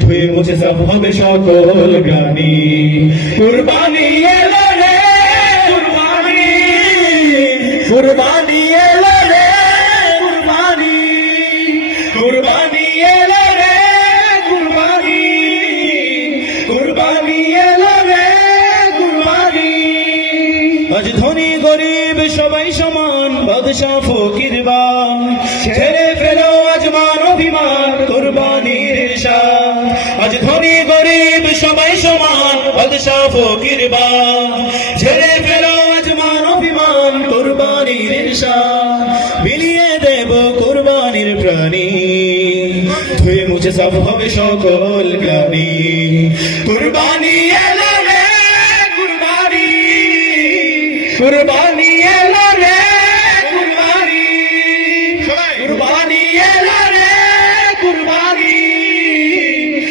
ধুয়ে মুছে সব হবে সকল গ্লানি। কুরবানি এলো রে কুরবানি, কুরবানি এলো রে কুরবানি, কুরবানি এলো রে কুরবানি, কুরবানি এলো রে কুরবানি। আজ ধনী গরিব সবাই সমান, বাদশা ফকির বান, ছেড়ে ফেলো আজ মান অভিমান, কুরবানির শান। আজ ধনী গরিব সবাই সমান, বাদশা ফকির বান, ছেড়ে ফেলো আজ মান অভিমান, কুরবানির শান। বিলিয়ে দেব কুরবানির প্রাণী, ধুয়ে মুছে সব হবে সকল গ্লানি। কুরবানি এলো রে কুরবানি, কুরবানি